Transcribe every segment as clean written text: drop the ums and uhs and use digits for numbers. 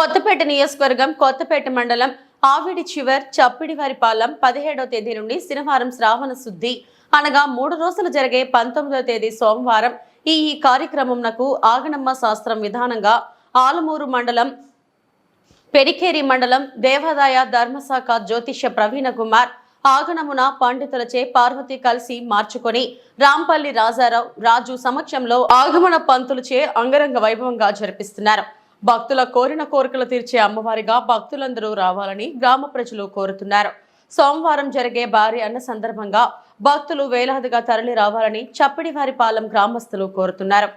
కొత్తపేట నియోజకవర్గం కొత్తపేట మండలం ఆవిడి చివర్ చప్పిడివారిపాలెం 17వ తేదీ నుండి శనివారం శ్రావణ శుద్ధి అనగా 3 రోజులు జరిగే 19వ తేదీ సోమవారం ఈ కార్యక్రమంనకు ఆగనమ్మ శాస్త్రం విధానంగా ఆలమూరు మండలం పెరికేరి మండలం దేవాదాయ ధర్మశాఖ జ్యోతిష్య ప్రవీణ కుమార్ ఆగనమున పండితులచే పార్వతి కలిసి మార్చుకొని రాంపల్లి రాజు సమక్షంలో ఆగమన పంతులచే అంగరంగ వైభవంగా జరిపిస్తున్నారు. భక్తుల కోరిన కోరికలు తీర్చే అమ్మవారిగా భక్తులందరూ రావాలని గ్రామ ప్రజలు కోరుతున్నారు. సోమవారం జరిగే భారీ అన్న సందర్భంగా భక్తులు వేలాదిగా తరలి రావాలని చప్పిడివారిపాలెం గ్రామస్తులు కోరుతున్నారు.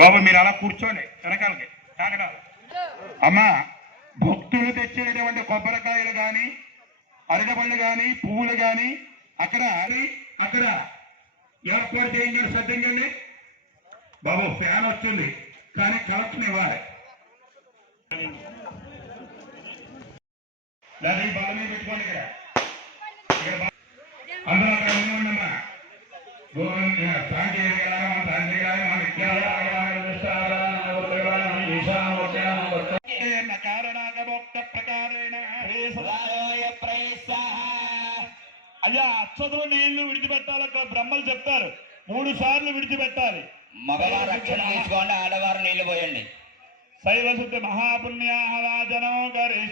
బాబు మీరు అలా కూర్చోండి వెనకాలకి తాగడాలి. అమ్మా భక్తులు తెచ్చినటువంటి కొబ్బరికాయలు కానీ అరటిపళ్ళు కానీ పువ్వులు కానీ అక్కడ ఏర్పాటు చేయండి. సర్దించండి బాబు. ఫ్యాన్ వచ్చింది కానీ కలెక్షన్ ఇవ్వాలి. దాన్ని బాగా పెట్టుకోండి. ఇక్కడ అందరూ అక్కడ ఉండమ్మా. అయ్యా అక్షతలు నీళ్లు విడిచిపెట్టాలి. అక్కడ బ్రహ్మలు చెప్తారు 3 సార్లు విడిచిపెట్టాలి. మగవారు రక్షణ తీసుకోండి, ఆడవారు నీళ్లు పోయండి. శైవ శుద్ధి మహాపుణ్యాహ వాచనం గారి